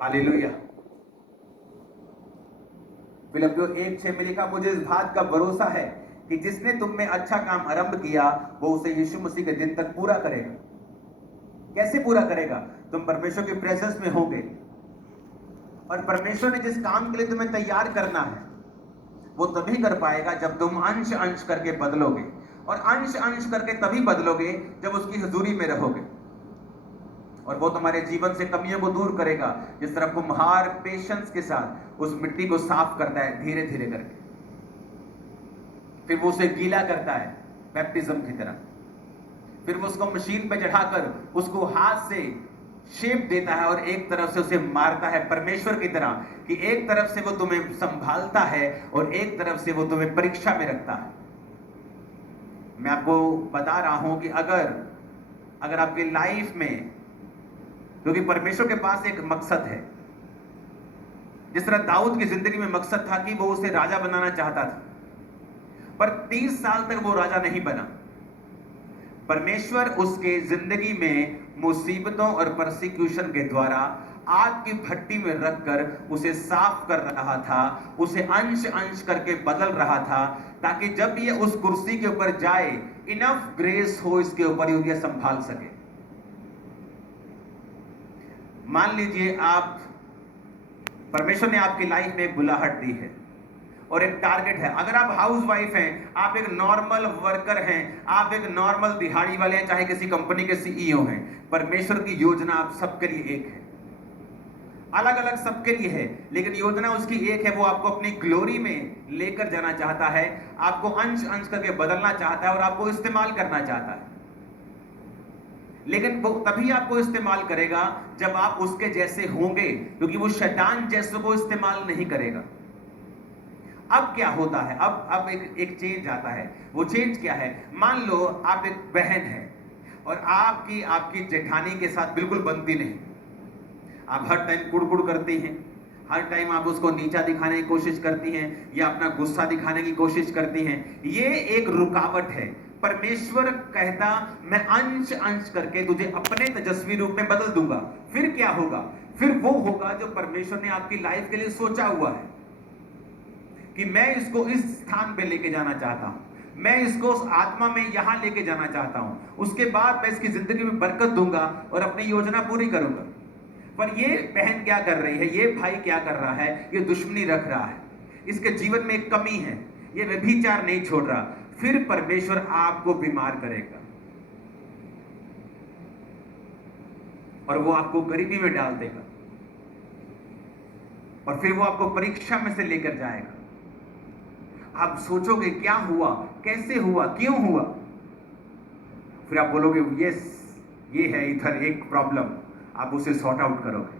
Hallelujah. फिलिप्पियों 1:6 में लिखा, मुझे इस बात का भरोसा है कि जिसने तुम में अच्छा काम आरंभ किया वो उसे यीशु मसीह के दिन तक पूरा करेगा। कैसे पूरा करेगा? तुम परमेश्वर के प्रेजेंस में होगे और परमेश्वर ने जिस काम के लिए तुम्हें तैयार करना है वो तभी कर पाएगा जब तुम अंश अंश करके बदलोगे, और अंश अंश करके तभी बदलोगे जब उसकी हजूरी में रहोगे। और वो तुम्हारे जीवन से कमियों को दूर करेगा, जिस तरह कुम्हार पेशेंस के साथ उस मिट्टी को साफ करता है धीरे धीरे करके, फिर वो उसे गीला करता है बैप्टिज्म की तरह, फिर वो उसको मशीन पे चढ़ाकर उसको हाथ से शेप देता है और एक तरफ से उसे मारता है परमेश्वर की तरह, कि एक तरफ से वो तुम्हें संभालता है और एक तरफ से वो तुम्हें परीक्षा में रखता है। मैं आपको बता रहा हूं कि अगर आपकी लाइफ में, क्योंकि परमेश्वर के पास एक मकसद है, जिस तरह दाऊद की जिंदगी में मकसद था कि वो उसे राजा बनाना चाहता था, पर 30 साल तक वो राजा नहीं बना। परमेश्वर उसके जिंदगी में मुसीबतों और परसिक्यूशन के द्वारा आग की भट्टी में रखकर उसे साफ कर रहा था, उसे अंश अंश करके बदल रहा था, ताकि जब ये उस कुर्सी के ऊपर जाए इनफ ग्रेस हो इसके ऊपर ये संभाल सके। मान लीजिए आप, परमेश्वर ने आपकी लाइफ में एक बुलाहट दी है और एक टारगेट है। अगर आप हाउस वाइफ हैं, आप एक नॉर्मल वर्कर हैं, आप एक नॉर्मल दिहाड़ी वाले हैं, चाहे किसी कंपनी के सीईओ हैं, परमेश्वर की योजना आप सबके लिए एक है, अलग अलग सबके लिए है, लेकिन योजना उसकी एक है। वो आपको अपनी ग्लोरी में लेकर जाना चाहता है, आपको अंश अंश करके बदलना चाहता है और आपको इस्तेमाल करना चाहता है। लेकिन वो तभी आपको इस्तेमाल करेगा जब आप उसके जैसे होंगे, क्योंकि वो शैतान जैसे को इस्तेमाल नहीं करेगा। अब क्या होता है? अब एक चेंज आता है। वो चेंज क्या है? मान लो आप एक बहन है और आपकी जेठानी के साथ बिल्कुल बनती नहीं, आप हर टाइम कुड़कुड़ करती हैं, हर टाइम आप उसको नीचा दिखाने की कोशिश करती हैं या अपना गुस्सा दिखाने की कोशिश करती हैं। ये एक रुकावट है। परमेश्वर कहता, मैं अंश अंश करके तुझे अपने तेजस्वी रूप में बदल दूंगा। फिर क्या होगा? फिर वो होगा जो परमेश्वर ने आपकी लाइफ के लिए सोचा हुआ है, कि मैं इसको इस स्थान पे लेके जाना चाहता हूं, मैं इसको उस आत्मा में यहां लेके जाना चाहता हूं, उसके बाद मैं इसकी जिंदगी में बरकत दूंगा और अपनी योजना पूरी करूंगा। पर ये बहन क्या कर रही है, ये भाई क्या कर रहा है? ये दुश्मनी रख रहा है, इसके जीवन में एक कमी है, ये व्यभिचार नहीं छोड़ रहा। फिर परमेश्वर आपको बीमार करेगा और वो आपको गरीबी में डाल देगा और फिर वो आपको परीक्षा में से लेकर जाएगा। आप सोचोगे क्या हुआ, कैसे हुआ, क्यों हुआ? फिर आप बोलोगे यस, ये है इधर एक प्रॉब्लम, आप उसे सॉर्ट आउट करोगे।